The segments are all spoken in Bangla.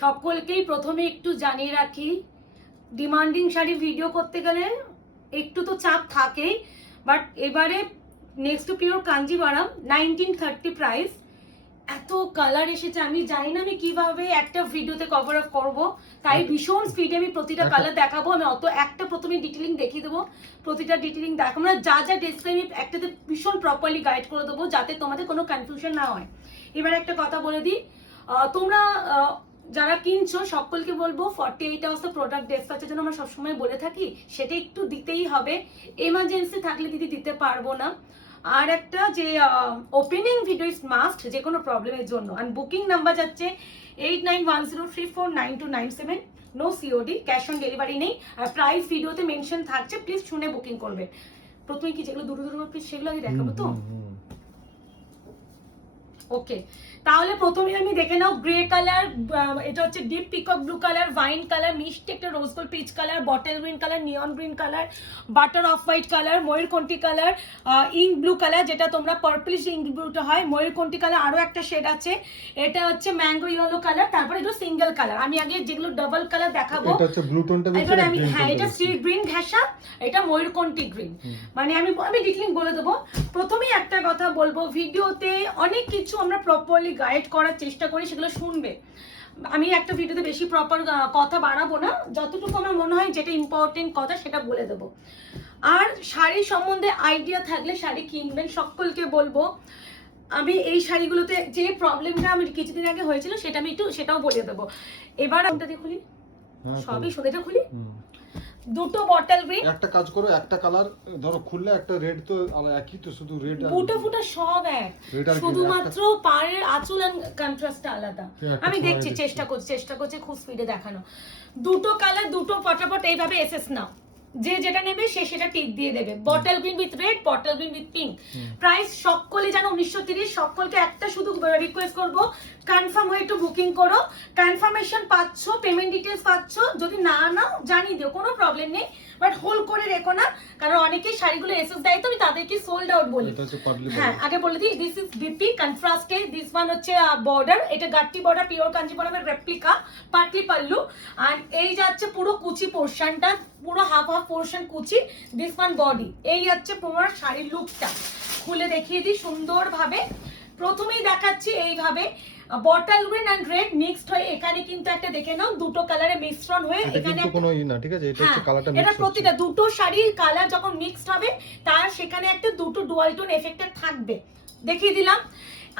সকলকেই প্রথমে একটু জানিয়ে রাখি, ডিমান্ডিং শাড়ি ভিডিও করতে গেলে একটু তো চাপ থাকেই, বাট এবারে next to pure Kanjivaram 1930 price, এত কালার এসেছে আমি জানি না আমি কিভাবে একটা ভিডিওতে কভার আপ করবো, তাই ভীষণ স্পিডে আমি প্রতিটা কালার দেখাবো। আমি অত একটা প্রথমে ডিটেলিং দেখিয়ে দেবো, প্রতিটা ডিটেলিং দেখাবো না, যা যা ডিসপ্লে আমি একটাতে ভীষণ প্রপারলি গাইড করে দেবো যাতে তোমাদের কোনো কনফিউশন না হয়। এবার একটা কথা বলে দিই, তোমরা যারা কিনছো সকলকে বলবো 48 আওয়ার্স প্রোডাক্ট ডেসপ্যাচের জন্য আমরা সবসময় বলে থাকি, সেটা একটু দিতেই হবে। এমার্জেন্সি থাকলে দিদি দিতে পারবো না। আর একটা যে ওপেনিং ভিডিও ইজ মাস্ট যে কোনো প্রবলেমের জন্য। আর বুকিং নাম্বার যাচ্ছে 8910349297, no COD, cash on delivery নেই। আর প্রাইস ভিডিওতে মেনশন থাকছে, প্লিজ শুনে বুকিং করবে। প্রথমে কি যেগুলো দুটো দুটো পিস সেগুলো আমি দেখাবো তো। ওকে, তাহলে প্রথমে আমি দেখে নাও গ্রে কালার, এটা হচ্ছে deep peacock blue colour, wine colour, মিষ্টি একটা rose gold peach colour, bottle green colour, neon green colour, butter off white colour, ময়ূরকণ্ঠী কালার, ইঙ্ক ব্লু কালার যেটা তোমরা পার্পলিশ ইঙ্ক ব্লুটা হয়, ময়ূরকণ্ঠী কালার আরো একটা শেড আছে, এটা হচ্ছে ম্যাঙ্গো ইয়েলো কালার, তারপরে এটা সিঙ্গেল কালার। আমি আগে যেগুলো ডাবল কালার দেখাবো, এটা হচ্ছে ব্লু টোনটা এবার আমি হ্যাঁ এটা সি গ্রিন ঘেঁষা, এটা ময়ূরকণ্ঠী গ্রিন, মানে আমি ডিটেইলিং বলে দেবো। প্রথমেই একটা কথা বলবো, ভিডিওতে অনেক কিছু আমরা প্রপারলি গাইড করার চেষ্টা করি, সেগুলো শুনবে। আমি একটা ভিডিওতে বেশি প্রপার কথা বাড়াবো না, যতটুকু আমার মনে হয় যেটা ইম্পর্টেন্ট কথা সেটা বলে দেবো। আর শাড়ি সম্বন্ধে আইডিয়া থাকলে শাড়ি কিনবেন, সকলকে বলবো। আমি এই শাড়িগুলোতে যে প্রবলেমটা আমি কিছুদিন আগে হয়েছিল সেটা আমি একটু সেটাও বলে দেবো। এবার আমরা খুলি, সবই সোনাটা খুলি, দুটো বটল গ্রিন, একটা কাজ করো, একটা কালার ধরো খুললে একটা রেড তো একই তো, শুধু রেড আর ফুটা ফুটা সব এক, শুধুমাত্র পাড়ের আঁচল আর কন্ট্রাস্টটা আলাদা। আমি দেখছি, চেষ্টা করছি খুব স্পিডে দেখানো। দুটো কালার, দুটো ফটাফট এইভাবে এসএস নাও, যে যেটা নেবে সে সেটা টিক দিয়ে দেবে। Bottle green with red, bottle green with pink, price সকলে জানো 1930। সকলকে একটা শুধু রিকোয়েস্ট করবো, কনফার্ম হয়ে একটু বুকিং করো। কনফার্মেশন পাচ্ছ, পেমেন্ট ডিটেলস পাচ্ছ, যদি না নাও জানিয়ে দিও, কোনো প্রবলেম নেই, বাট হোল্ড করে রেখো না, কারণ অনেকেই শাড়িগুলো এসএস দেয় তো আমি তাদেরকে সোল্ড আউট বলি। হ্যাঁ আগে বলে দিই, দিস ইজ বিপি কন্ট্রাস্টে, দিস ওয়ান হচ্ছে বর্ডার, এটা গাট্টি বর্ডার, পিওর কাঞ্জিভারামের রেপ্লিকা, পাটলি পাল্লু। আর এই যাচ্ছে পুরো কুচি পোর্শনটা, পুরো হাফ হাফ পোর্শন কুচি, দিস ওয়ান বডি। এই হচ্ছে পুরো শাড়ির লুকটা, খুলে দেখিয়ে দিই সুন্দরভাবে। প্রথমেই দেখাচ্ছি এইভাবে bottle green and red mixed হয়ে, এখানে কিন্তু একটা দেখে নাও দুটো কালারে মিশ্রণ হয়ে, এখানে কোনো না, ঠিক আছে, এটা হচ্ছে কালারটা মিক্স, এটা প্রতিটা দুটো শাড়ির কালার যখন মিক্সড হবে তার সেখানে একটা দুটো ডুয়াল টোন এফেক্টেড থাকবে। দেখিয়ে দিলাম,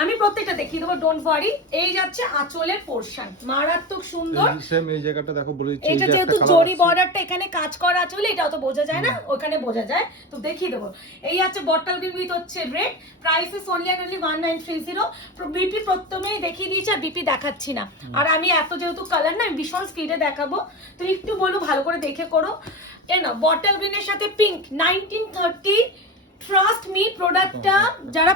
আমি প্রত্যেকটা দেখিয়ে দেবো, ডোন্ট ওয়ারি। এই যাচ্ছে আঁচলের পোরশন, মারাত্মক সুন্দর। সেম এই জায়গাটা দেখো বলে দিচ্ছি, এটা যেহেতু জরি বর্ডারটা এখানে কাজ করা আছে বলে এটা অত বোঝা যায় না, ওখানে বোঝা যায়, তো দেখিয়ে দেবো। এই আছে বটল গ্রিন উইথ হচ্ছে red, price is only only 1930। BP প্রথমেই দেখিয়ে দিয়েছি আর বিপি দেখাচ্ছি না, আর আমি এত যেহেতু কালার না ভীষণ স্পিডে দেখাবো, তো একটু বলো ভালো করে দেখে করো। এই না বটল গ্রিনের সাথে পিঙ্ক, 1930, ট্রাস্ট মি প্রোডাক্টটা যারা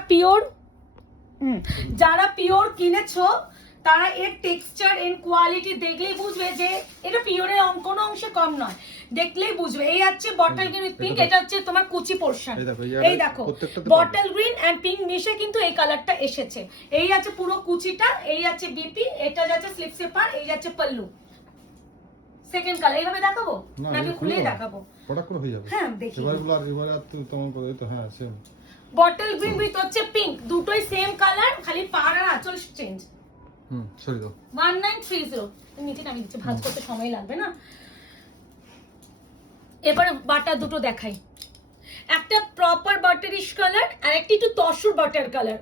পিওর কিনেছো তারা এর টেক্সচার এন্ড কোয়ালিটি দেখলেই বুঝবে যে এটা পিওরের কোনো অংশে কম নয়, দেখলেই বুঝবে। এই আছে বটল গ্রিন উইথ পিঙ্ক, এটা হচ্ছে তোমার কুচি পোরশন। এই দেখো বটল গ্রিন এন্ড পিঙ্ক মিশে কিন্তু এই কালারটা এসেছে। এই আছে পুরো কুচিটা, এই আছে বিপি, এটা যাচ্ছে স্লিপ সেপার, এই যাচ্ছে পাল্লু। সেকেন্ড কালার এইভাবে দেখাবো নাকি খুলে দেখাবো? প্রোডাক্ট হয়ে যাবে, হ্যাঁ দেখি এবারগুলো আর এবারে আর তোমার করে তো। হ্যাঁ সেম বটল গ্রিন উইথ হচ্ছে পিঙ্ক, দুটোই সেম কালার, খালি পাড় আর আঁচল চেঞ্জ। সরি দাও 1930, নিচে নামিয়ে দিচ্ছি, ভাঁজ করতে সময় লাগবে না। এবারে বাটার দুটো দেখাই, একটা প্রপার বাটারিশ কালার আর একটা একটু তসর বাটার কালার,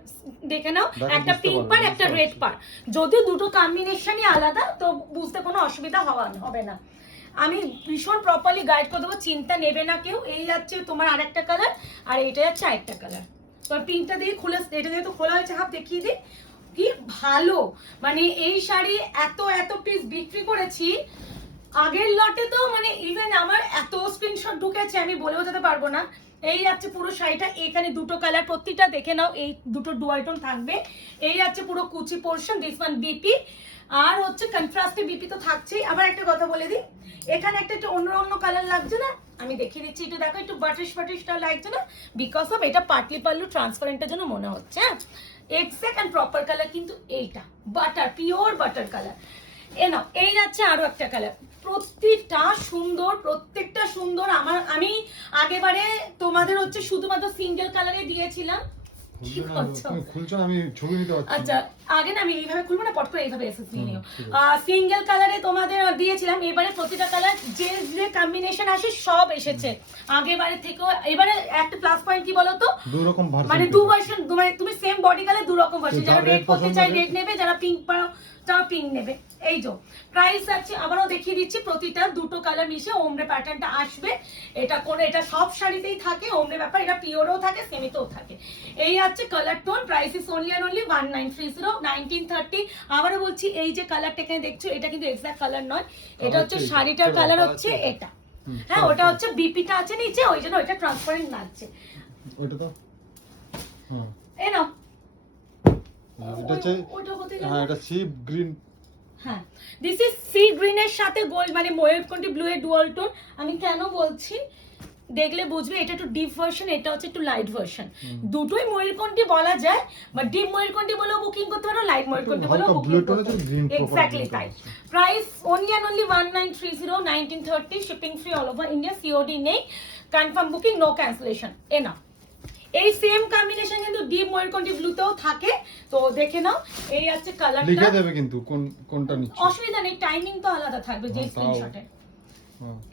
দেখে নাও, একটা পিঙ্ক পার একটা রেড পার, যদিও দুটো কম্বিনেশনই আলাদা, তো বুঝতে কোনো অসুবিধা হবে না। আমি ভীষণ প্রপারলি গাইড করে দেবো, চিন্তা নেবে না কেউ। এই যাচ্ছে তোমার আরেকটা কালার, আর এইটা যাচ্ছে আরেকটা কালার। তো পিঙ্কটা দিয়ে খুলে, এটা যেহেতু খোলা হয়েছে হাফ দেখিয়ে দিই, কি ভালো, মানে এই শাড়ি এত এত পিস বিক্রি করেছি আগের লটে, তো মানে ইভেন আমার এত স্ক্রিনশট ঢুকেছে আমি বলে বোঝাতে পারবো না। এই যাচ্ছে পুরো শাড়িটা, এখানে দুটো কালার, প্রত্যেকটা দেখে নাও, এই দুটো ডুয়াল টোন থাকবে। এই যাচ্ছে পুরো কুচি পোর্শন, দিস ওয়ান বিপি, আর হচ্ছে কন্ট্রাস্টে বিপি তো থাকছেই। আবার একটা কথা বলে দিই, এখানে একটা একটু অন্য অন্য কালার লাগছে না, আমি দেখিয়ে দিচ্ছি, একটু দেখো, একটু বাটিশটা লাগছে না, বিকজ অফ এটা পাটলি পাল্লু ট্রান্সপারেন্টের জন্য মনে হচ্ছে। এক্সাক্ট এন্ড প্রপার কালার কিন্তু এইটা বাটার, পিওর বাটার কালার। এ নাও, এই যাচ্ছে আরো একটা কালার, প্রত্যেকটা সুন্দর। আমি আগেবারে তোমাদের হচ্ছে শুধুমাত্র সিঙ্গেল কালারে দিয়েছিলাম। কি করছো? তুমি খুলছো না, আমি ছবি নিতে পারছি। আচ্ছা, আগে না আমি এইভাবে খুলবো না, পট করে এইভাবে এসে নিয়ে নিও। সিঙ্গেল কালারে তোমাদের দিয়েছিলাম, এবারে প্রতিটা কালার যে যে কম্বিনেশন আসে সব এসেছে আগেবারে থেকেও। এবারে একটা প্লাস পয়েন্ট কি বলতো, দুই রকম ভার্সন, মানে দু ভার্সন, মানে তুমি সেম বডি কালার দু রকম ভার্সন, যারা রেড করতে চাই রেড নেবে, যারা পিঙ্ক পাও তারা পিঙ্ক নেবে। এই যে প্রাইস আছে, আবারও দেখিয়ে দিচ্ছি, প্রতিটা দুটো কালার মিশে ওমরে প্যাটার্নটা আসবে। এটা সব শাড়িতেই থাকে ওমরে ব্যাপার, এটা পিওরও থাকে সেমিতেও থাকে। এই আছে colour tone, price is only and only 1930 1930। আবারও বলছি, এই যে কালারটা এখানে দেখছো এটা কিন্তু এক্সাক্ট কালার নয়, এটা হচ্ছে শাড়িটার কালার হচ্ছে এটা। হ্যাঁ, ওটা হচ্ছে বিপিটা আছে নিচে, ওই জন্য ওইটা ট্রান্সপারেন্ট লাগছে। ওইটা তো এই নাও, এটা হচ্ছে, হ্যাঁ এটা সি গ্রিন। হ্যাঁ, দিস ইজ সি গ্রিন এর সাথে গোল্ড, মানে ময়ূরকণ্ঠী ব্লু এর ডুয়াল টোন। আমি কেন বলছি দেখলে বুঝবে, এটা একটু ডিপ ভার্সন, এটা হচ্ছে একটু লাইট ভার্সন। দুটোই ময়ূরকণ্ঠী বলা যায়, বাট ডিপ ময়ূরকণ্ঠী বলেও বুকিং করতে পারো, লাইট ময়ূরকণ্ঠী বলেও বুকিং করতে পারো। এক্স্যাক্টলি তাই। Price only and only 1930 1930, shipping free all over India, COD নেই, কনফার্ম বুকিং, নো ক্যান্সেলেশন। এনা এই সেম কম্বিনেশন কিন্তু ডিপ ময়ূরকণ্ঠী ব্লুতেও থাকে, তো দেখে নাও। এই আছে কালারটা, লিখে দেবে কিন্তু কোনটা নিচ্ছ, অসুবিধা নেই, টাইমিং তো আলাদা থাকবে যে স্ক্রিনশটে।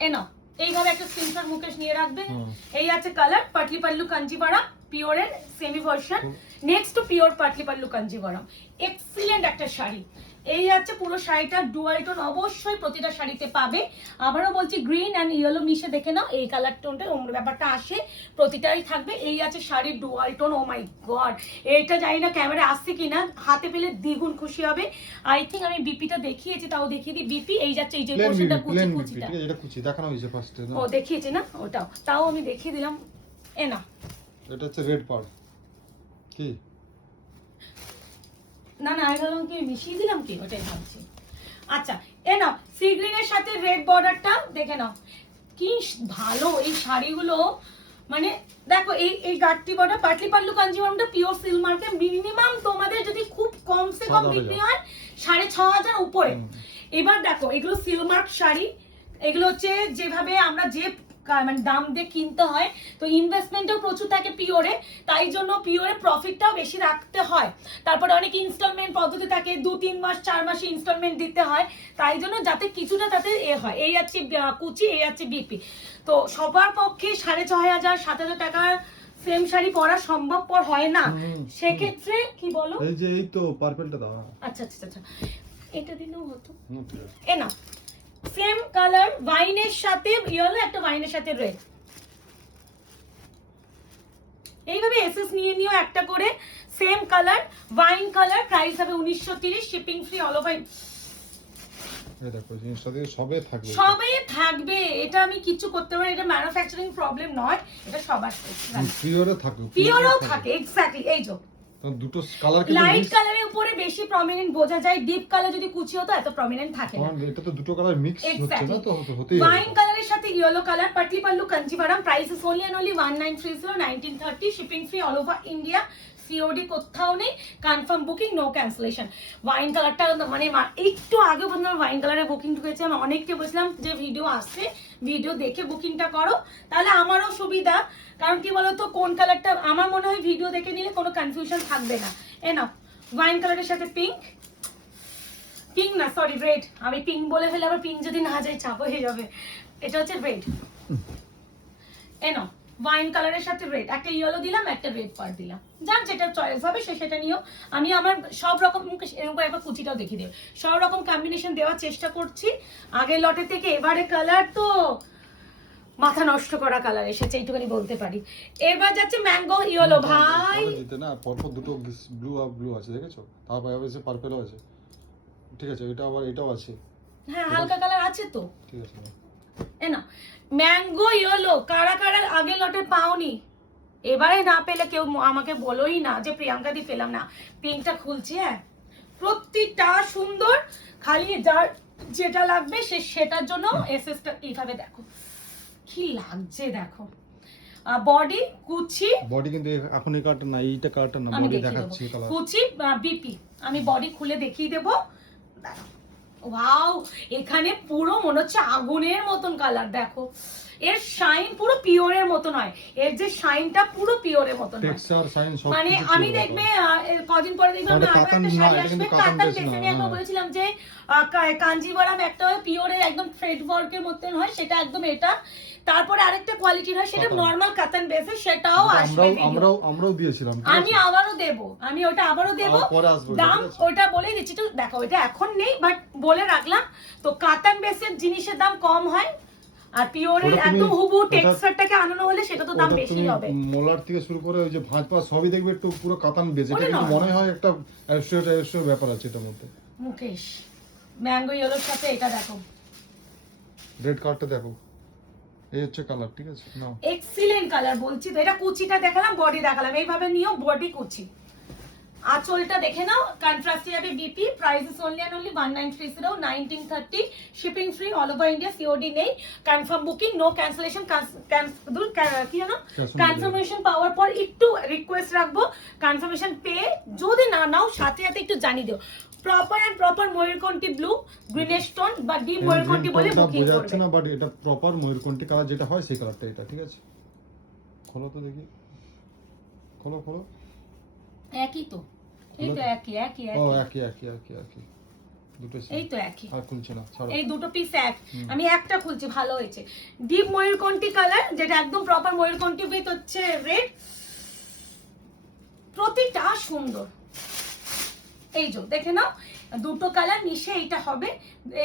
এ নাও, এইভাবে একটা স্ক্রিনশট মুকেশ নিয়ে রাখবে। এই আছে কালার, পাটলি পাল্লু কাঞ্জিভারাম, পিওরের semi version. Next to pure Patli pallu Kanjeevaram, excellent একটা শাড়ি। এই আছে পুরো শাড়িটা ডুয়াল টোন, অবশ্যই প্রতিটা শাড়িতে পাবে। আবারও বলছি, গ্রিন অ্যান্ড ইয়েলো মিশে দেখে নাও, এই কালার টোনটা ওমর ব্যাপারটা আসে, প্রতিটাই থাকবে। এই আছে শাড়ির dual tone, O my god, এইটা জানি না ক্যামেরা আসছে কিনা, হাতে পেলে দ্বিগুণ খুশি হবে। আই থিঙ্ক আমি বিপিটা দেখিয়েছি, তাও দেখিয়ে দিই। বিপি এই যাচ্ছে, এই যে পোর্শনটা কুচিটা, এটা কুচি দেখানো হয়েছে ফার্স্টে, ও দেখিয়েছি না, ওটাও তাও আমি দেখিয়ে দিলাম। এ না, এটা হচ্ছে রেড পার্ট কি না আমি ভাবলাম কি মিশিয়ে দিলাম কি, ওটাই ভাবছি। আচ্ছা, এ নাও, সি গ্রিনের সাথে রেড বর্ডারটা দেখে নাও, কি ভালো এই শাড়িগুলো। মানে দেখো, এই গাট্টি বর্ডার পাটলি পাল্লু কাঞ্জিভারামটা পিওর সিল্ক মার্কে, মিনিমাম তোমাদের যদি খুব কমসে কম বিক্রি হয় 6500 উপরে। এবার দেখো, এগুলো সিল্ক মার্ক শাড়ি, এগুলো হচ্ছে যেভাবে আমরা যে মানে দাম দিয়ে কিনতে হয়, তো ইনভেস্টমেন্টও প্রচুর থাকে পিওরে, তাই জন্য পিওরে প্রফিটটাও বেশি রাখতে হয়। তারপরে অনেক ইনস্টলমেন্ট পদ্ধতি থাকে, 2-3 মাস 4 মাসে ইনস্টলমেন্ট দিতে হয়, তাই জন্য যাতে কিছুটা তাতে হয়। এই আছে কুচি, এই আছে বিপি। তো সবার পক্ষে 6500 7000 টাকার সেম শাড়ি পরা সম্ভবপর হয় না, সেক্ষেত্রে কি বলো, এই যে এই তো পার্পলটা দাও। আচ্ছা আচ্ছা আচ্ছা, এটা দিলেও হতো। এ না, সেম কালার, ওয়াইনের সাথে ইয়েলো, একটা ওয়াইনের সাথে রেড, এইভাবে এসএস নিয়ে নিও একটা করে, same colour wine colour, price হবে 1930, শিপিং ফ্রি অল ওভার। এই দেখো জিনিসটা দিয়ে সবে থাকবে, সবে থাকবে, এটা আমি কিছু করতে পারি, এটা ম্যানুফ্যাকচারিং প্রবলেম নয়, এটা সবার পিওরে থাকে, পিওরও থাকে। এক্স্যাক্টলি, এই যে দুটো কালার, কিন্তু লাইট কালারের উপরে বেশি প্রমিনেন্ট বোঝা যায়, ডিপ কালার যদি কুচি হতো এত প্রমিনেন্ট থাকে না। এটা তো দুটো কালার মিক্স হচ্ছে না, তো হতেই হবে। ওয়াইন কালারের সাথে yellow colour, patli pallu Kanjivaram, price is only and only 1930 1930, shipping free all over India, COD কোথাও নেই, confirm booking, no cancellation. Wine কালারটা মানে একটু আগে পর্যন্ত ওয়াইন কালারে বুকিং ঢুকেছে, আমি অনেককে বলছিলাম যে ভিডিও আসছে, ভিডিও দেখে বুকিংটা করো, তাহলে আমারও সুবিধা। কারণ কি বলতো, কোন কালারটা আমার মনে হয় ভিডিও দেখে নিলে কোনো কনফিউশন থাকবে না। এ নাও, ওয়াইন কালারের সাথে পিঙ্ক, পিঙ্ক না সরি রেড, আমি পিঙ্ক বলে ফেলে আবার পিঙ্ক যদি না যায় চাপ হয়ে যাবে, এটা হচ্ছে রেড। এ নাও, ওয়াইন কালারের সাথে রেড, একটা ইয়েলো দিলাম, একটা রেড পার্ট দিলাম, যার যেটা চয়েস হবে সে সেটা নিও। আমি আমার সব রকম এরকম একবার কুচিটাও দেখিয়ে দেব, সব রকম কম্বিনেশন দেওয়ার চেষ্টা করছি। আগের লটে থেকে এবারে কালার তো মাথা নষ্ট করা কালার এসেছে, এইটুখানি বলতে পারি। এবার যাচ্ছে ম্যাঙ্গো ইয়েলো, ভাই দিতে না, পরপর দুটো ব্লু আর ব্লু আছে, দেখেছো, তারপরে আবার এসে পার্পলও আছে, ঠিক আছে, এটা আবার এটাও আছে, হ্যাঁ হালকা কালার আছে তো, ঠিক আছে। এ না, ম্যাঙ্গো ইয়েলো, কারা কারা আগের লটে পাওনি, এবারে না পেলে কেউ আমাকে বলোই না যে প্রিয়াঙ্কা দি পেলাম না। পিঙ্কটা খুলছি, হ্যাঁ প্রত্যেকটা সুন্দর, খালি যার যেটা লাগবে সেটার জন্য এসএসটা এইভাবে দেখো কি লাগছে, দেখো বডি কুচি, বডি কিন্তু এখন এই কালারটা না, এইটা কালারটা না, বডি দেখাচ্ছি কালার, কুচি বিপি, আমি বডি খুলে দেখিয়ে দেবো, ওয়াও, এখানে পুরো মনে হচ্ছে আগুনের মতন কালার, দেখো এর শাইন পুরো পিওরের মতন হয়, এর যে শাইনটা পুরো পিওরের মতন হয়, টেক্সচার সাইন সব মানে কিছু আমি pure দেখবে ব্যাপার। কদিন পরে দেখবে আমি ওটা আবার কাতান একটা না, শাড়ি এটা আসবে কিন্তু কাতান কাতান বেস বেসে না, নিয়ে একবার হ্যাঁ। বলেছিলাম যে কাঞ্জিভারাম একটা হয় পিওরের একদম থ্রেড ওয়ার্কের মতন হয়, সেটা একদম এটা, তারপরে আরেকটা কোয়ালিটির হয় সেটা কাতান। নরমাল কাতান বেসে, সেটাও যেটা আসবে ভিডিও। আমরাও দিয়েছিলাম, ঠিক আমি আছে? আবারও দেব, আমি ওটা আবারও দেব, আর পরে আসবে, দাম ঠিক আছে? ওটা বলেই দিচ্ছি, তো দেখো এটা এখন নেই বাট বলে রাখলাম। তো কাতান বেসের জিনিসের দাম কম হয়, আর পিওরের ওটা তুমি- একদম হুবু ওটা- টেক্সচারটাকে আনানো হলে সেটা তো দাম ওটা বেশি তুমি হবে। মোলার থেকে শুরু করে ওই যে ভাঁজ পা সবই দেখবে একটু পুরো কাতান বেস, এটা ওটা কিন্তু নয়। মনে হয় একটা অ্যাবস্ট্রাক্ট ব্যাপার আছে এটার মধ্যে। মুকেশ, ম্যাঙ্গো ইয়েলোর সাথে এটা দেখো, রেড কার্ডটা দেখো, এই হচ্ছে কালার, ঠিক আছে? নাও। এক্সিলেন্ট কালার বলছি তো, এটা কুচিটা দেখালাম, বডি দেখালাম, এইভাবে নিও বডি কুচি। আঁচলটা দেখে নাও, কন্ট্রাস্টে যাবে BP, price is only and only 1930, 1930, shipping free all over India, COD নেই, কনফার্ম বুকিং, নো ক্যান্সেলেশন, কি জানো কনফার্মেশন পাওয়ার পর একটু রিকোয়েস্ট রাখবো, কনফার্মেশন পেয়ে যদি না নাও সাথে সাথে একটু জানিয়ে দিও, প্রপার ময়ূরকণ্ঠী ব্লু, গ্রিনেশ টোন বা ডিপ ময়ূরকণ্ঠী বলে বুকিং বোঝা করবে। যাচ্ছে না, বাট এটা প্রপার ময়ূরকণ্ঠী কালার যেটা হয় সেই কালারটা এটা, ঠিক আছে? খোলো তো দেখি, খোলো খোলো। একই তো, এই তো একই একই ও একই, একই দুটো এই তো একই, আর খুলছে না, ছাড়ো। এই দুটো পিস এক, আমি একটা খুলছি, ভালো হয়েছে, ডিপ ময়ূরকণ্ঠী কালার, যেটা একদম প্রপার ময়ূরকণ্ঠী উইথ হচ্ছে রেড, প্রতিটা সুন্দর, এই যে দেখে নাও দুটো কালার মিশে এইটা হবে,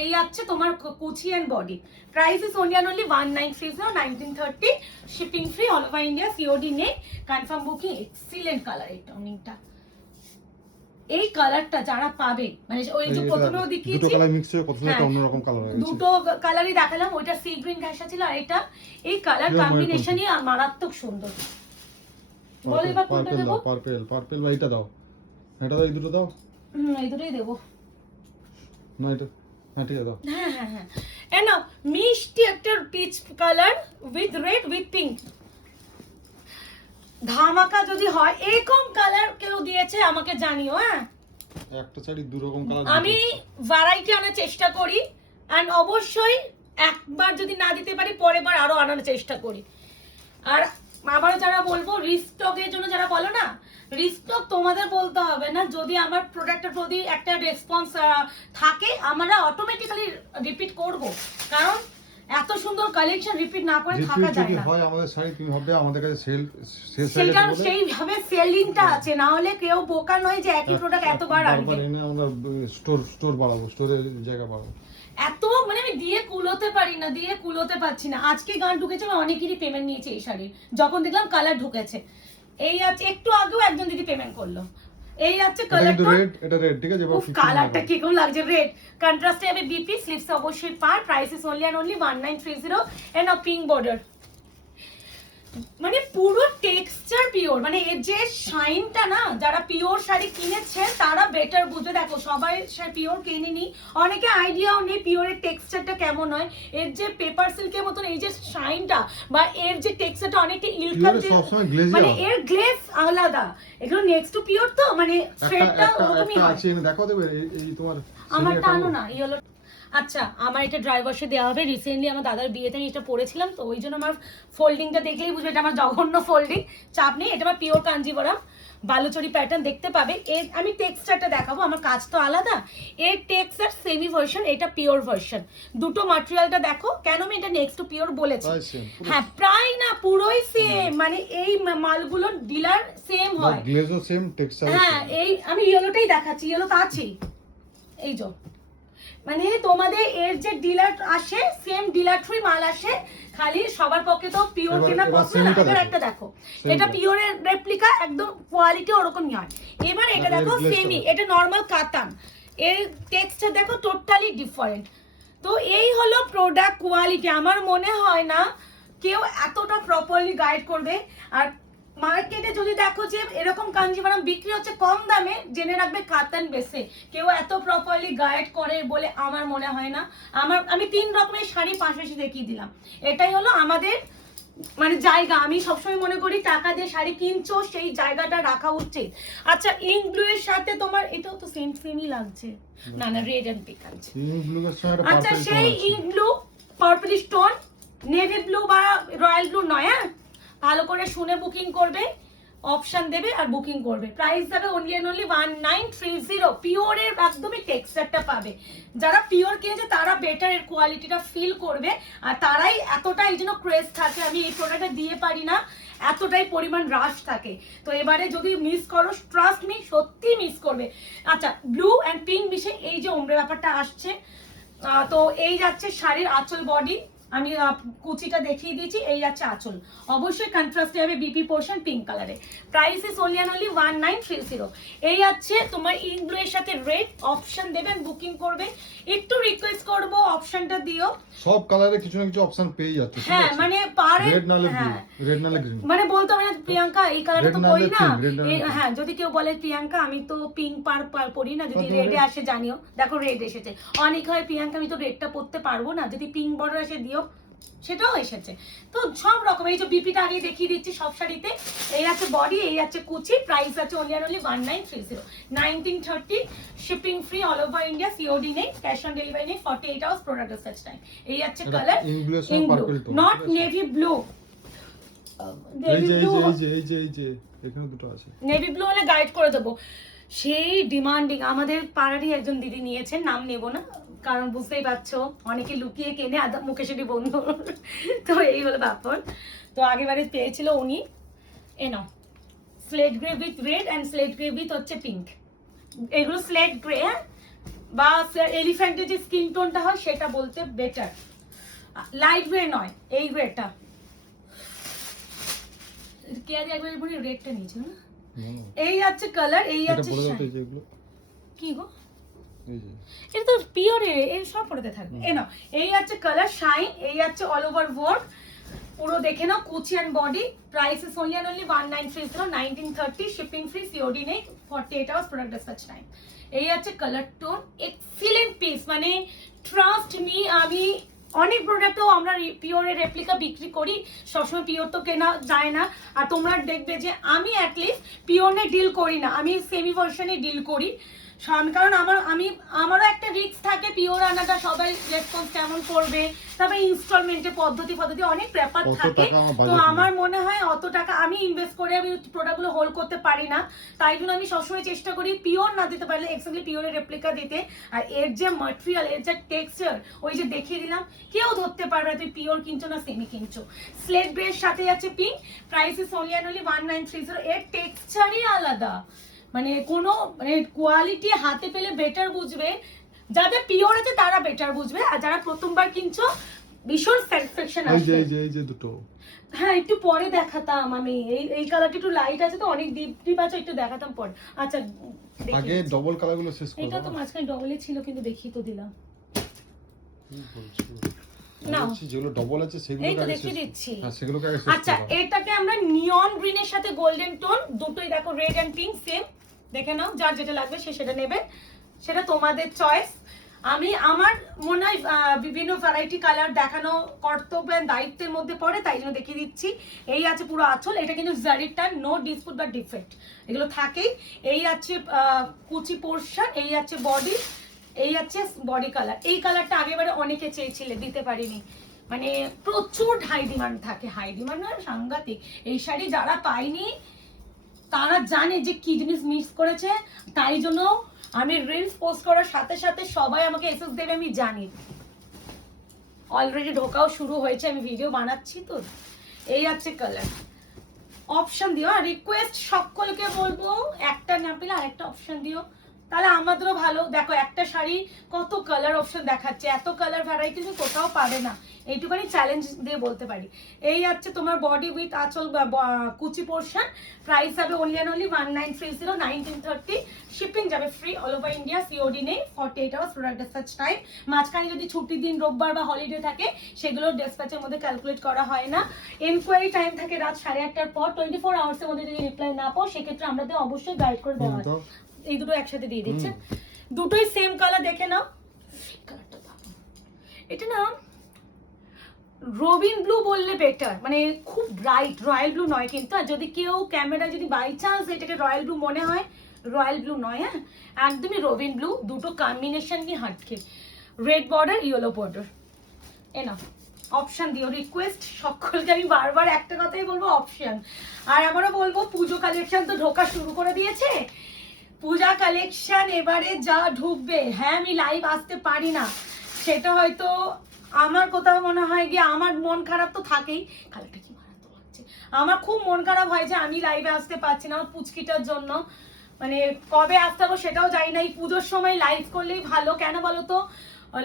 এই আছে তোমার কুচি and body, price is only and only 1930, 1930, shipping free all over India, COD নেই, কনফার্ম বুকিং। এক্সিলেন্ট কালার এই টনিংটা, এই কালারটা যারা পাবে, মানে ওই যে প্রথমেও দুটো দেখিয়েছি কালার মিক্স হয়ে কত সুন্দর একটা হ্যাঁ, অন্যরকম কালার হয়ে গেছে। দুটো কালারই দেখালাম, ওইটা সি গ্রিন ঘাসা ছিল আর এটা, এই কালার Pure কম্বিনেশনই মারাত্মক সুন্দর। বল এবার কোনটা পার্পল দেবো? দাও, পার্পল বা এটা দাও, এটা দাও, এই দুটো দাও এই দুটোই দেবো। না, এটা হ্যাঁ ঠিক আছে দাও। হ্যাঁ হ্যাঁ হ্যাঁ, না মিষ্টি একটা peach colour with red with pink, ধামাকা যদি হয় এরকম কালার কেউ দিয়েছে আমাকে জানিও। হ্যাঁ, একটা শাড়ি দু রকম কালার, আমি ভ্যারাইটি আনার চেষ্টা করি, এন্ড অবশ্যই একবার যদি না দিতে পারি পরের বার আরো আনার চেষ্টা করি। আর আবার যারা বলবো রিস্টকের জন্য যারা বলো না, রিস্টক তোমাদের বলতে হবে না, যদি আমার প্রোডাক্টের প্রতি একটা রেসপন্স থাকে আমরা অটোমেটিক্যালি রিপিট করব, কারণ এত সুন্দর কালেকশন রিপিট না করে থাকা যায় যদি না, হয় আমাদের শাড়ি তুমি ভাববে আমাদের কাছে সেল সেটা সেইভাবে সেলিংটা আছে, না হলে কেউ বোকা নয় যে একই প্রোডাক্ট এতবার আনবে, এনে আমরা স্টোর বাড়াবো, স্টোরের জায়গা বাড়াবো। এত মানে আমি দিয়ে কুলোতে পারি না, দিয়ে কুলোতে পারছি না। আজকে গান ঢুকেছে, আমি অনেকেরই পেমেন্ট নিয়েছি এই শাড়ির, যখন দেখলাম কালার ঢুকেছে, এই আছে একটু আগেও একজন দিদি পেমেন্ট করলো, এই আছে কালারটা রেড, এটা রেড, ঠিক আছে? এবার উফ কালারটা কি কেমন লাগছে, রেড কন্ট্রাস্টে হবে বিপি, স্লিভস অবশ্যই পার, price is only and only 1930, and a pink border, মানে পুরো টেক্সচার পিওর, মানে এর যে শাইনটা না, যারা পিওর শাড়ি কিনেছে তারা বেটার বুঝবে। দেখো সবাই পিওর কিনেনি, অনেকে আইডিয়াও নেই পিওরের টেক্সচারটা কেমন হয়, এর যে পেপার সিল্কের মতন এই যে শাইনটা বা এর যে টেক্সচারটা অনেকটা ইলকার, মানে এর গ্লেজ আলাদা, এগুলো নেক্সট টু পিওর, তো মানে থ্রেডটা ওরকমই হয়। আছে, দেখো দেবে এই তোমার আমারটা আনো না ইয়েলো। আচ্ছা, আমার এটা ড্রাই ওয়াশে দেওয়া হবে, রিসেন্টলি আমার দাদার বিয়েতে আমি এটা পরেছিলাম, তো ওই জন্য আমার ফোল্ডিংটা দেখলেই বুঝবে এটা আমার জঘন্য ফোল্ডিং, চাপ নেই, এটা আমার পিওর কাঞ্জিভরম বালুচরি প্যাটার্ন দেখতে পাবে। এর আমি টেক্সচারটা দেখাবো, আমার কাজ তো আলাদা, এর টেক্সচার সেমি ভার্সন, এটা পিওর ভার্সন, দুটো ম্যাটেরিয়ালটা দেখো, কেন আমি এটা নেক্সট টু পিওর বলেছি, হ্যাঁ প্রায় না পুরোই সেম, মানে এই মালগুলো ডিলার সেম হয়, গ্লেজও সেম, টেক্সচার হ্যাঁ। এই আমি ইয়েলোটাই দেখাচ্ছি, ইয়েলো তো আছেই, এই যে মানে তোমাদের এর যে ডিলার আসে সেম ডিলার থ্রি মাল আসে, খালি সবার পক্ষে তো পিওর কেনা পসিবল না। এবার একটা দেখো, এটা পিওরের রেপ্লিকা, একদম কোয়ালিটি ওরকমই হয়। এবার এটা দেখো সেমি, এটা নরমাল কাতান, এর টেক্সচার দেখো টোটালি ডিফারেন্ট। তো এই হলো প্রোডাক্ট কোয়ালিটি, আমার মনে হয় না কেউ এতটা প্রপারলি গাইড করবে। আর মার্কেটে যদি দেখো যে এরকম কাঞ্জিভারাম বিক্রি হচ্ছে কম দামে, জেনে রাখবে কাতান বেসে, কেউ এত প্রপারলি গাইড করে বলে আমার মনে হয় না। আমি 3 রকমের শাড়ি পাশাপাশি দেখিয়ে দিলাম, এটাই হলো আমাদের মানে জায়গা, আমি সবসময় মনে করি টাকা দিয়ে শাড়ি কিনছো সেই জায়গাটা রাখা উচিত। আচ্ছা ইঙ্ক ব্লু এর সাথে তোমার এটাও তো সেম সেমই লাগছে, না না রেড এন্ড পিঙ্ক আছে। ইঙ্ক ব্লু এর সঙ্গে একটা আচ্ছা পার্পল সেই ink blue purple stone navy blue বা রয়্যাল ব্লু নয়, হ্যাঁ ভালো করে শুনে বুকিং করবে, অপশন দেবে আর বুকিং করবে। প্রাইস যাবে অনলি এন্ড অনলি 1930। পিওরের একদমই টেক্সচারটা পাবে, যারা পিওর কিনেছে তারা বেটার এর কোয়ালিটিটা ফিল করবে, আর তারাই এতটা এই জন্য ক্রেজ থাকে, আমি এই প্রোডাক্টটা দিয়ে পারি না, এতটাই পরিমাণ রাশ থাকে। তো এবারে যদি মিস করো ট্রাস্ট মি সত্যি মিস করবে। আচ্ছা ব্লু অ্যান্ড পিঙ্ক মিশে এই যে ওমরে ব্যাপারটা আসছে, তো এই যাচ্ছে শাড়ির আঁচল বডি, আমি কুচিটা দেখিয়ে দিয়েছি, এই যাচ্ছে আঁচল, অবশ্যই কন্ট্রাস্টে হবে বিপি পোর্শন পিঙ্ক কালারে। Price is only and only 1930। এই আছে তোমার ইঙ্ক ব্লু এর সাথে রেড, অপশন দেবেন বুকিং করবে। একটু রিকোয়েস্ট করব অপশনটা দিও, সব কালারে কিছু না কিছু অপশন পেয়ে যাচ্ছে। হ্যাঁ মানে পারে রেড নালে ব্লু, হ্যাঁ রেড নালে গ্রিন, মানে বলতে হবে না প্রিয়াঙ্কা এই কালারটা তো Red পরি নাহলে না, pink, red নাহলে pink। হ্যাঁ যদি কেউ বলে প্রিয়াঙ্কা আমি তো পিঙ্ক পরি না, যদি তাহলে রেডে red। আসে জানিও, দেখো রেড এসেছে। অনেক হয় প্রিয়াঙ্কা আমি তো রেডটা পরতে পারবো না, যদি পিঙ্ক বর্ডার এসে দিও, সেটাও এসেছে। তো সব রকম, এই যে বিপিটা আগে দেখিয়ে দিচ্ছি সব শাড়িতে। এই আছে বডি, এই আছে কুচি, প্রাইস আছে only and only 1930। 1930 shipping free all over India, COD নেই, ক্যাশ অন ডেলিভারি নেই, 48 আওয়ার্স প্রোডাক্ট সার্চ টাইম। এই আছে কালার ইঙ্ক ব্লু এর সঙ্গে purple tone, not navy blue, এই যে এই যে এখানে দুটো আছে। নেভি ব্লু হলে গাইড করে দেবো। সেই ডিমান্ডিং আমাদের পাড়ারই একজন দিদি নিয়েছেন, নাম নেব না কারণ বুঝতেই পারছো অনেকে লুকিয়ে কেনে আধা মুখে সেটি বন্ধু, তো এই হলো ব্যাপার। তো আগেবারে পেয়েছিল উনি, এনো slate grey with red and slate grey with হচ্ছে পিঙ্ক, এগুলো স্লেট গ্রে বা এলিফ্যান্টের যে স্কিন টোনটা হয় সেটা বলতে বেটার, লাইট গ্রে নয়, এই গ্রেটা কে আজ একবার বলি রেডটা নিয়েছিল না। এই আছে কালার, এই আছে কি গো, এটা তো পিওর এর সব পড়তে থাকবে। এ নাও এই আছে কালার শাইন, এই আছে অল ওভার ওয়ার্ক, পুরো দেখে নাও কুচি and body. Price is only and only 1930, 1930 shipping free, COD নেই, 48 আওয়ার্স প্রোডাক্ট ডিসপ্যাচ টাইম। এই আছে কালার টোন, এক্সিলেন্ট পিস, মানে ট্রাস্ট মি আমি অনেক প্রোডাক্টও আমরা পিওরের রেপ্লিকা বিক্রি করি, সবসময় পিওর তো কেনা যায় না, আর তোমরা দেখবে যে আমি অ্যাটলিস্ট পিওরে ডিল করি না, আমি সেমি ভার্সনে ডিল করি, কারণ আমারও একটা রিস্ক থাকে, পিওর আনাটা সবাই রেসপন্স কেমন করবে, তারপরে ইনস্টলমেন্টে পদ্ধতি অনেক ব্যাপার থাকে। তো আমার মনে হয় অত টাকা আমি ইনভেস্ট করে আমি প্রোডাক্টগুলো হোল্ড করতে পারি না, তাই জন্য আমি সবসময় চেষ্টা করি পিওর না দিতে পারলে এক্স্যাক্টলি পিওরের রেপ্লিকা দিতে। আর এর যে ম্যাটেরিয়াল, এর যে টেক্সচার, ওই যে দেখিয়ে দিলাম, কেউ ধরতে পারবে না তুই পিওর কিনছো না সেমি কিনছো। স্লেট গ্রের সাথে আছে pink, price is only and only 1930। এর টেক্সচারই আলাদা, মানে কোনো মানে কোয়ালিটি হাতে পেলে বেটার বুঝবে, যাদের পিওর আছে তারা বেটার বুঝবে, আর যারা প্রথমবার কিনছো ভীষণ স্যাটিসফ্যাকশন আসবে। এই যে দুটো, হ্যাঁ একটু পরে দেখাতাম আমি, এই কালারটা একটু লাইট আছে তো অনেক ডিপ আছে, একটু দেখাতাম পরে। আচ্ছা আগে ডবল কালারগুলো শেষ করো, এটা তো মাঝখানে ডবলই ছিল কিন্তু দেখিয়ে তো দিলাম কি বলছো না, যেগুলো ডবল আছে সেগুলো এই তো দেখিয়ে দিচ্ছি। সেগুলোকে আগে শেষ আচ্ছা করো। এটাকে আমরা নিয়ন গ্রিনের সাথে গোল্ডেন টোন, দুটোই দেখো রেড এন্ড পিঙ্ক সেম, দেখে নাও যার যেটা লাগবে সে সেটা নেবে, সেটা তোমাদের চয়েস। আমি আমার মনে হয় বিভিন্ন ভ্যারাইটি কালার দেখানো কর্তব্য দায়িত্বের মধ্যে পড়ে, তাই জন্য দেখিয়ে দিচ্ছি। এই আছে পুরো আঁচল, এটা কিন্তু জারিটা নো ডিসপুট বা ডিফেক্ট, এগুলো থাকেই। এই আছে কুচি পোর্শন, এই আছে বডি, এই আছে বডি কালার। এই কালারটা আগেবারে অনেকে চেয়েছিলে, দিতে পারিনি, মানে প্রচুর হাই ডিমান্ড থাকে, হাই ডিমান্ড নয় সাংঘাতিক। এই শাড়ি যারা পায়নি তারা জানে যে কি জিনিস মিস করেছে, তাই জন্য আমি রিলস পোস্ট করার সাথে সাথে সবাই আমাকে এসএস দেবে, আমি জানি অলরেডি ঢোকাও শুরু হয়েছে, আমি ভিডিও বানাচ্ছি তো। এই আছে কালার, অপশন দিও, আর রিকোয়েস্ট সকলকে বলবো একটা না পেলে আরেকটা অপশন দিও, তাহলে আমাদেরও ভালো। দেখো একটা শাড়ি কত কালার অপশন দেখাচ্ছে, এত কালার ভ্যারাইটি তুমি কোথাও পাবে না, এইটুখানি চ্যালেঞ্জ দিয়ে বলতে পারি। এই আছে তোমার বডি উইথ আঁচল কুচি পোর্শন, প্রাইস হবে অনলি অ্যান্ড অনলি 1930, 1930 শিপিং যাবে free all over India, COD নেই, 48 আওয়ার্স প্রোডাক্ট ডিসপ্যাচ টাইম। মাঝখানে যদি ছুটির দিন রোববার বা হলিডে থাকে সেগুলো ডিসপ্যাচের মধ্যে ক্যালকুলেট করা হয় না। এনকোয়ারি টাইম থাকে রাত 8:30টার পর, 24 আওয়ার্সের মধ্যে যদি রিপ্লাই না পাও সেক্ষেত্রে আমাদের অবশ্যই গাইড করে দেওয়া হয়। এই দুটো একসাথে দিয়ে দিচ্ছে, দুটোই সেম কালার, দেখে নাও কালারটা, এটা না রবিন ব্লু বললে বেটার, মানে খুব ব্রাইট, রয়্যাল ব্লু নয় কিন্তু। আর যদি কেউ ক্যামেরা যদি বাই চান্স এটাকে রয়্যাল ব্লু মনে হয়, রয়্যাল ব্লু নয়, হ্যাঁ একদমই রবিন ব্লু, দুটো কম্বিনেশন কি হাটকে, red border yellow border, enough. Option দিও, রিকোয়েস্ট সকলকে আমি বারবার একটা কথাই বলবো, অপশন। আর আমারও বলবো পুজো কালেকশন তো ঢোকা শুরু করে দিয়েছে, পূজা কালেকশন এবারে যা ঢুকবে, হ্যাঁ আমি লাইভ আসতে পারি না, সেটা হয়তো আমার কোথাও মনে হয় গিয়ে আমার মন খারাপ তো থাকেই, কালারটা কি মারাত্মক লাগছে, আমার খুব মন খারাপ হয় যে আমি লাইভে আসতে পারছি না আমার পুচকিটার জন্য। মানে কবে আসতে পারবো সেটাও জানি না, এই পুজোর সময় লাইভ করলেই ভালো, কেন বলো তো,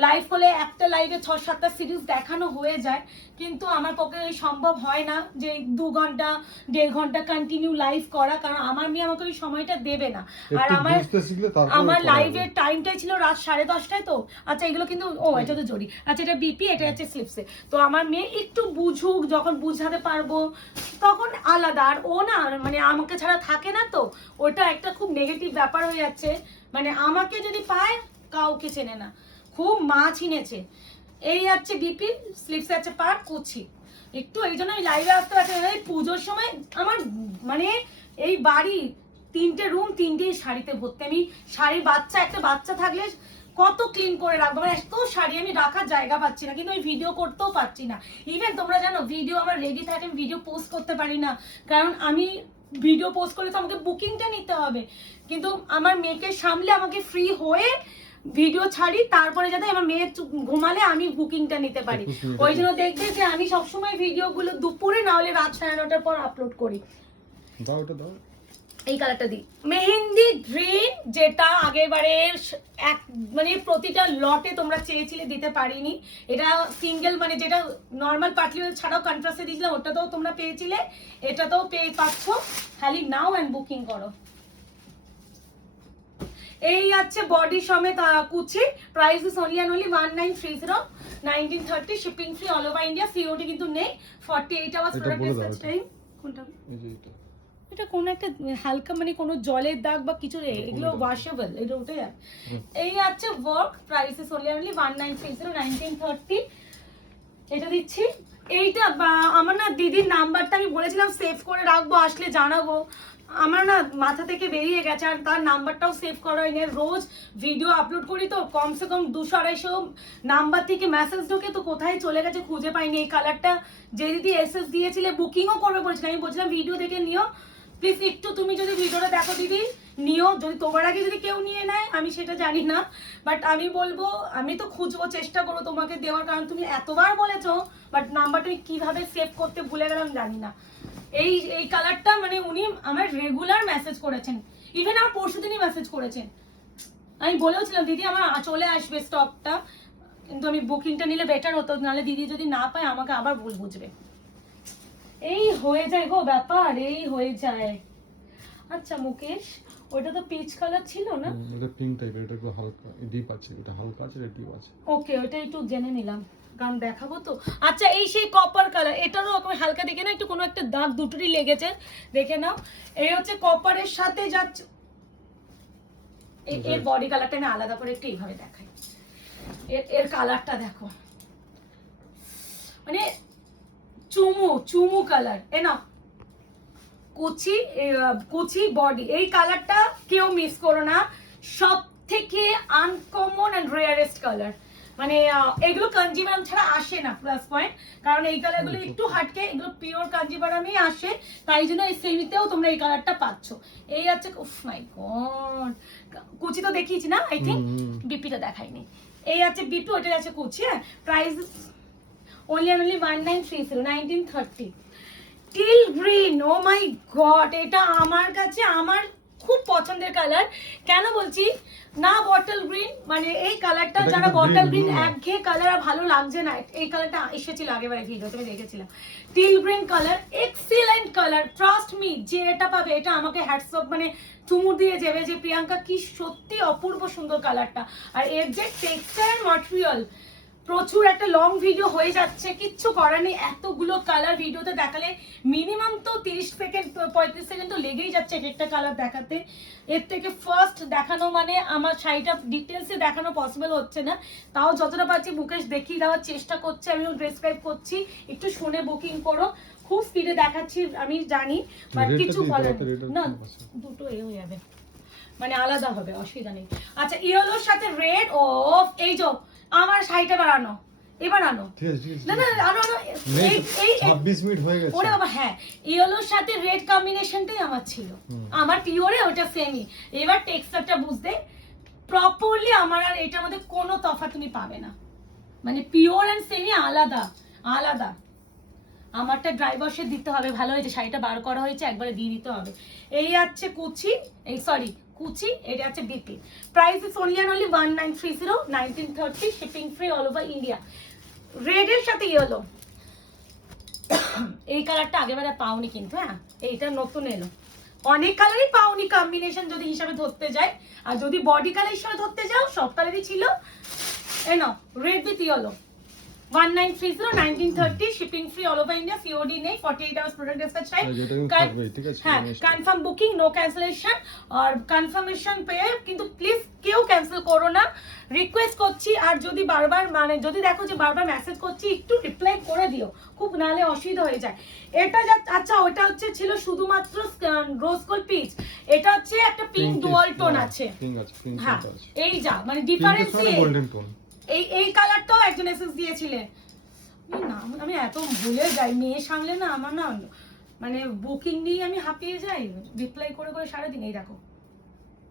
লাইভ করলে একটা লাইভে 6-7টা সিরিজ দেখানো হয়ে যায়, কিন্তু আমার পক্ষে সম্ভব হয় না যে 2 ঘন্টা 1.5 ঘন্টা কন্টিনিউ লাইভ করা, কারণ আমার মেয়ে আমাকে ওই সময়টা দেবে না। আর আমার লাইভের টাইমটাই ছিল রাত 10:30টায়, তো আচ্ছা এগুলো কিন্তু, ও এটা তো জড়ি, আচ্ছা এটা বিপি, এটা হচ্ছে স্লিপসে, তো আমার মেয়ে একটু বুঝুক, যখন বুঝাতে পারবো তখন আলাদা। আর ও না মানে আমাকে ছাড়া থাকে না, তো ওটা একটা খুব নেগেটিভ ব্যাপার হয়ে যাচ্ছে, মানে আমাকে যদি পায় কাউকে চেনে না, খুব মা চিনেছে। এই যাচ্ছে বিপি, স্লিপসে আছে পার, কুচি, একটু এই জন্য আমি লাইভে আসতে পারছি না। এই পুজোর সময় আমার মানে এই বাড়ি 3টে রুম 3টেই শাড়িতে ভর্তি, আমি শাড়ির বাচ্চা, একটা বাচ্চা থাকলে কত ক্লিন করে রাখবো, মানে এত শাড়ি আমি রাখার জায়গা পাচ্ছি না, কিন্তু আমি ভিডিও করতেও পারছি না। ইভেন তোমরা জানো ভিডিও আমার রেডি থাকে, ভিডিও পোস্ট করতে পারি না, কারণ আমি ভিডিও পোস্ট করলে তো আমাকে বুকিংটা নিতে হবে, কিন্তু আমার মেয়েকে সামলে আমাকে ফ্রি হয়ে ভিডিও ছাড়ি, তারপরে যাতে আমার মেয়ে ঘুমালে আমি বুকিংটা নিতে পারি। ওই জন্য দেখবে যে আমি সবসময় ভিডিওগুলো দুপুরে না হলে রাত 9:30টার পর আপলোড করি। এই কালারটা দিই, মেহেন্দি গ্রিন, যেটা আগেরবারের মানে প্রতিটা লটে তোমরা চেয়েছিলে, দিতে পারিনি। এটা সিঙ্গেল, মানে যেটা নর্মাল পাটলি ছাড়াও কন্ট্রাস্টে দিয়েছিলাম, ওটাতেও তোমরা পেয়েছিলে, এটাতেও পাচ্ছ, খালি নাও অ্যান্ড বুকিং করো। এই আছে বডি সমেত কুচি, price is only and only 1930, 1930, shipping free all over India, COD কিন্তু নেই, 48 আওয়ার্স প্রোডাক্ট ডিসপ্যাচ টাইম। কোনটা এটা কোন একটা হালকা মানে কোনো জলের দাগ বা কিছু রে, এগুলো ওয়াশেবল, এটা উঠে যায়। এই আছে work, price is only only 1930, 1930, এটা দিচ্ছি। এইটা আমার না দিদির নাম্বারটা আমি বলেছিলাম সেভ করে রাখবো, আসলে জানাবো, আমার না মাথা থেকে বেরিয়ে গেছে, আর তার নাম্বারটাও সেভ করা হয়নি। রোজ ভিডিও আপলোড করি তো কমসে কম 200-250 নাম্বার থেকে মেসেজ ঢোকে, তো কোথায় চলে গেছে খুঁজে পাইনি। এই কালারটা যে দিদি এসএস দিয়েছিলে বুকিংও করবে বলছিলাম, আমি বলছিলাম ভিডিও দেখে নিও প্লিজ, একটু তুমি যদি ভিডিওটা দেখো দিদি নিও, যদি তোমার আগে যদি কেউ নিয়ে নেয় আমি সেটা জানি না, বাট আমি বলবো আমি তো খুঁজবো, চেষ্টা করবো তোমাকে দেওয়ার, কারণ তুমি এতবার বলেছো, বাট নাম্বারটা আমি কিভাবে সেভ করতে ভুলে গেলাম জানি না। এই কালারটা মানে উনি আমার রেগুলার মেসেজ করেছেন, ইভেন আমার পরশুদিনই মেসেজ করেছেন, আমি বলেওছিলাম দিদি আমার চলে আসবে স্টকটা, কিন্তু আমি বুকিংটা নিলে বেটার হতো, নাহলে দিদি যদি না পায় আমাকে আবার ভুল বুঝবে। এই হয়ে যায় গো ব্যাপার, এই হয়ে যায়। আচ্ছা মুকেশ, ওটা তো পিচ কালার ছিল না, এটা পিঙ্ক টাইপের, এটা একটু হালকা ডিপ আছে, এটা হালকা আছে, এটা ডিপ আছে। ওকে ওটা একটু জেনে নিলাম, কারণ দেখাবো তো। আচ্ছা এই সেই কপার কালার, এটারও হালকা দেখে না একটু কোনো একটা দাগ দুটোরই লেগেছে, দেখে নাও। এই হচ্ছে কপারের সাথে যাচ্ছে, এর বডি কালারটা আমি আলাদা করে একটু এইভাবে দেখাই, এর কালারটা দেখো, মানে চুমু কালার, এ না কুচি বডি, এই কালারটা কেউ মিস করো না, সব থেকে আনকমন এন্ড রেয়ারেস্ট কালার, মানে এগুলো কাঞ্জিভারাম ছাড়া আসে না, প্লাস পয়েন্ট, কারণ এই কালারগুলো একটু হাটকে, এগুলো পিওর কাঞ্জিভারামই আসে, তাই জন্য এই সেমিতেও তোমরা এই কালারটা পাচ্ছ। এই আছে, উফ মাই গড, কুচি তো দেখিয়েছি না, আই থিঙ্ক বিপিটা দেখাইনি। এই আছে বিপি, ওটা আছে কুচি, হ্যাঁ price only and only 1930, 1930, teal green, oh my God, এটা আমার কাছে আমার খুব পছন্দের কালার। কেন বলছি না, বটল গ্রিন, মানে এই কালারটা যারা বটল গ্রিন একঘেয়ে কালার ভালো লাগছে না, এই কালারটা এসেছিল আগেবারে ভিডিওতে আমি দেখেছিলাম, till green colour, excellent colour, trust me, যে এটা পাবে এটা আমাকে হ্যাটস অফ, মানে চুমু দিয়ে যাবে যে প্রিয়াঙ্কা কি সত্যি অপূর্ব সুন্দর কালারটা। আর এর যে টেক্সচার ম্যাটেরিয়াল প্রচুর একটা লং ভিডিও হয়ে যাচ্ছে, কিচ্ছু করার নেই। এতগুলো কালার ভিডিওতে দেখালে মিনিমাম তো 30 সেকেন্ড 35 সেকেন্ড তো লেগেই যাচ্ছে এক একটা কালার দেখাতে। এর থেকে ফার্স্ট দেখানো মানে আমার শাড়িটা ডিটেলসে দেখানো পসিবল হচ্ছে না, তাও যতটা পারছি মুকেশ দেখিয়ে দেওয়ার চেষ্টা করছে, আমিও ডেসক্রাইব করছি, একটু শুনে বুকিং করো। খুব স্পিডে দেখাচ্ছি আমি জানি, বাট কিছু করার নেই। না দুটো এ হয়ে যাবে, মানে আলাদা হবে, অসুবিধা নেই। আচ্ছা ইয়েলোর সাথে রেড, ও এই যে আমার শাড়িটা বানানো, এবার আনো। ঠিক আছে ঠিক আছে। না না আনো আনো, এই 26 মিনিট হয়ে গেছে। ওরে বাবা, হ্যাঁ ইয়েলোর সাথে রেড কম্বিনেশনটাই আমার ছিল, আমার পিওরে ওটা সেমি। এবার টেক্সচারটা বুঝতে প্রপারলি, আমার আর এটার মধ্যে কোনো তফাৎ তুমি পাবে না, মানে পিওর এন্ড সেমি আলাদা আলাদা। আমারটা ড্রাই ওয়াশে দিতে হবে, ভালো হয়েছে শাড়িটা বার করা হয়েছে, একবারে দিয়ে দিতে হবে। এই আছে কুচি, এই সরি কুচি, এটা আছে BP. Price is only and only 1930, 1930, shipping free all over India. রেডের সাথে ইয়েলো, এই কালারটা আগেবারে পাওনি কিন্তু, হ্যাঁ এইটা নতুন এলো। অনেক কালারই পাওনি কম্বিনেশন যদি হিসাবে ধরতে যায়, আর যদি বডি কালার হিসাবে ধরতে যাও সব কালারই ছিল। এই নাও red with yellow, 1930, 1930, shipping free all over India, COD নেই, 48 আওয়ার্স প্রোডাক্ট ডিসপ্যাচ টাইম। ঠিক আছে। হ্যাঁ কনফার্ম বুকিং, নো ক্যান্সেলেশন। আর কনফার্মেশন পেয়ে কিন্তু প্লিজ কেউ ক্যান্সেল করো না, রিকোয়েস্ট করছি। আর যদি বারবার মানে যদি দেখো যে বারবার মেসেজ করছি, একটু রিপ্লাই করে দিও, খুব নালে অসুবিধা হয়ে যায়। এটা আচ্ছা ওটা হচ্ছে ছিল শুধুমাত্র রোজ গোল্ড পিচ, এটা হচ্ছে একটা পিঙ্ক ডুয়াল টোন আছে। পিঙ্ক আছে, পিঙ্ক হ্যাঁ আছে। এই যা মানে ডিফারেন্স গোল্ডেন টোন। এই কালারটাও একজন এসএস দিয়েছিলেন। না আমি এত ভুলে যাই, মেয়ে সামলে না আমার না, মানে বুকিং নিয়ে আমি হাঁপিয়ে যাই, রিপ্লাই করে করে সারাদিন। এই দেখো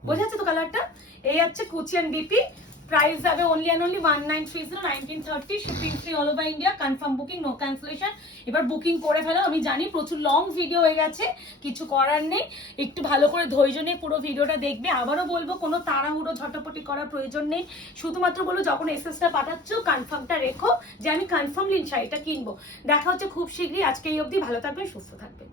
বোঝা যাচ্ছে তো কালারটা। এই হচ্ছে কুচিয়ান ডিপি, প্রাইস যাবে only and only 1930, 1930, shipping free all over India, confirm booking, no cancellation. এবার বুকিং করে ফেলো, আমি জানি প্রচুর লং ভিডিও হয়ে গেছে, কিছু করার নেই, একটু ভালো করে ধৈর্য নিয়ে পুরো ভিডিওটা দেখবে। আবারও বলবো কোনো তাড়াহুড়ো ঝটাপটি করার প্রয়োজন নেই, শুধুমাত্র বলো যখন এসএসটা পাঠাচ্ছ কনফার্মটা রেখো যে আমি কনফার্মলি শাড়িটা কিনবো। দেখা হচ্ছে খুব শীঘ্রই, আজকে এই অবধি, ভালো থাকবেন, সুস্থ থাকবেন।